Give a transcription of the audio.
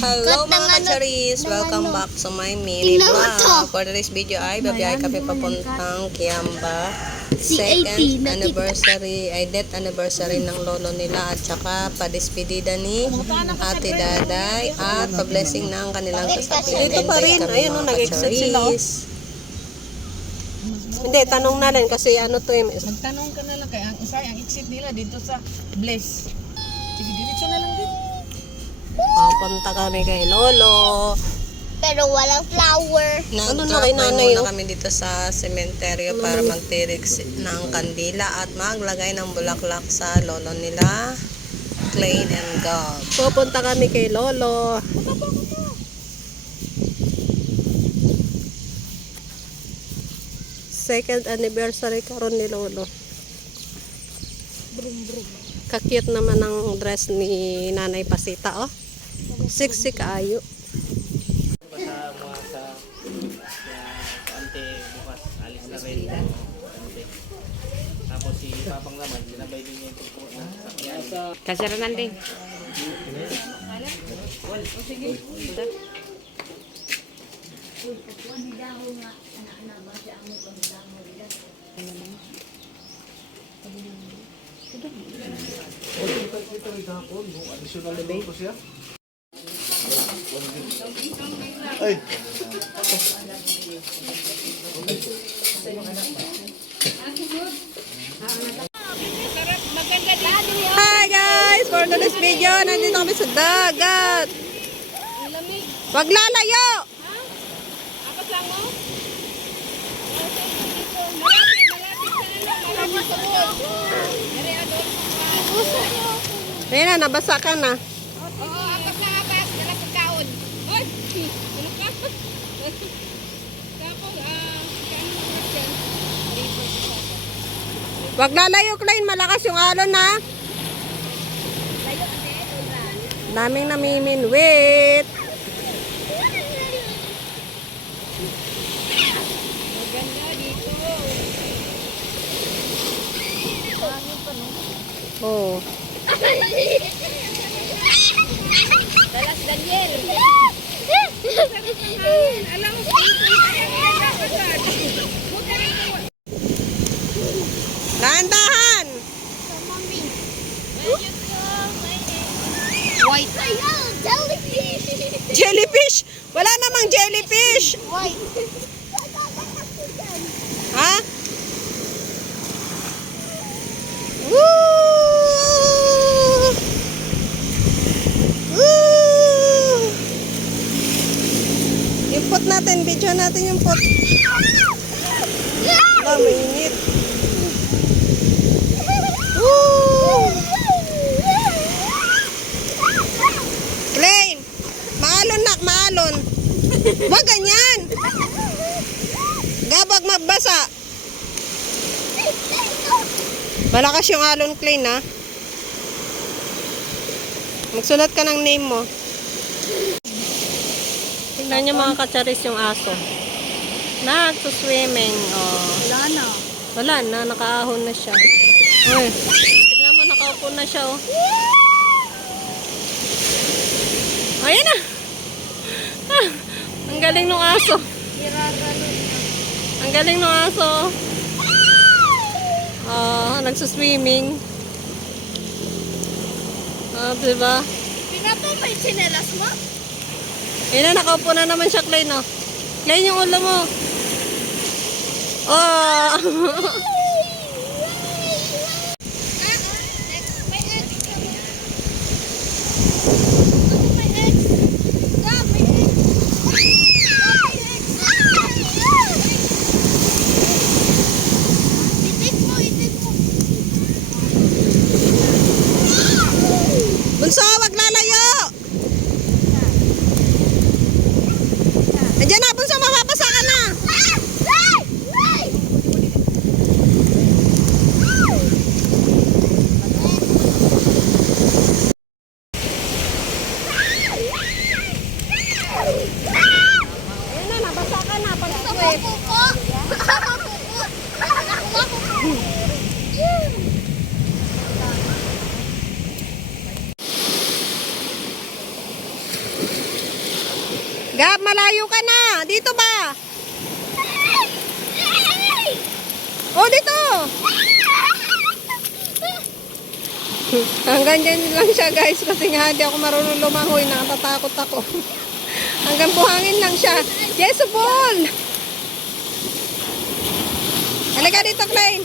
Hello mga kacharis! Welcome back sa my mini vlog. For today's video ay babiyay kami papuntang Kiamba. Second anniversary, ay death anniversary ng lolo nila at saka pa-despedida ni Ate Daday at pa-blessing ng kanilang sasakyan. Dito pa rin, ayun o, nag-exit sila o. Hindi, tanong na lang kasi ano to eh. Magtanong ka na lang kaya ang isa ang exit nila dito sa Bless. Sige, diretso na lang dito. Punta kami kay Lolo. Pero walang flower. Nag-drop by muna kami dito sa sementeryo para magtirig ng kandila at maglagay ng bulaklak sa lolo nila, Klein and Gob. Pupunta kami kay Lolo. Second anniversary karon ni Lolo. Kakute naman ang dress ni Nanay Pasita, oh. Sexy kaayo. Basta mga sa ante bukas alis na rin. Tapos si Papang naman, sinabay din niya yung tugpo na sakyan. Kasaranan din. Ay. Hi guys! For today's video, nandito kami sa dagat. Wag lalayo! Ayun na, nabasa ka na. Wag lalayo, Klein. Malakas yung alon, na. Daming namiminwit. Oh. Dalas Daniel. Alam mo, Dahan-dahan! White. Jellyfish. Jellyfish! Wala namang jellyfish! White. Ha? Woo! Woo! Yung pot natin, video natin yung pot. Ah, mainit. Woo! Klein! Maalon nak, maalon. Wag ganyan! Gabag magbasa. Malakas yung alon, Klein, ha? Magsulat ka ng name mo. Tingnan niyo mga kacharis yung aso. Nagsuswimming. Oh. Wala na. Wala na, nakaahon na siya. Uy, tingnan mo, nakaupo na siya, oh. Ayan na. Ah, ang galing ng aso. Ang galing ng aso. Nagsuswimming. Diba? Pinato may chinelas mo? Ayan na, nakaupo na naman siya, Klein, oh. Klein, yung ulo mo. Oh! Bunso, wag lalayo! Andiyan na, Bunso, mapapasa ka na! Gab, malayo ka na. Dito ba? Oh, dito. Hanggang dyan lang siya guys kasi nga hindi ako marunong lumangoy. Natatakot ako. Hanggang buhangin lang siya. Jezebel! Halika dito, Klein.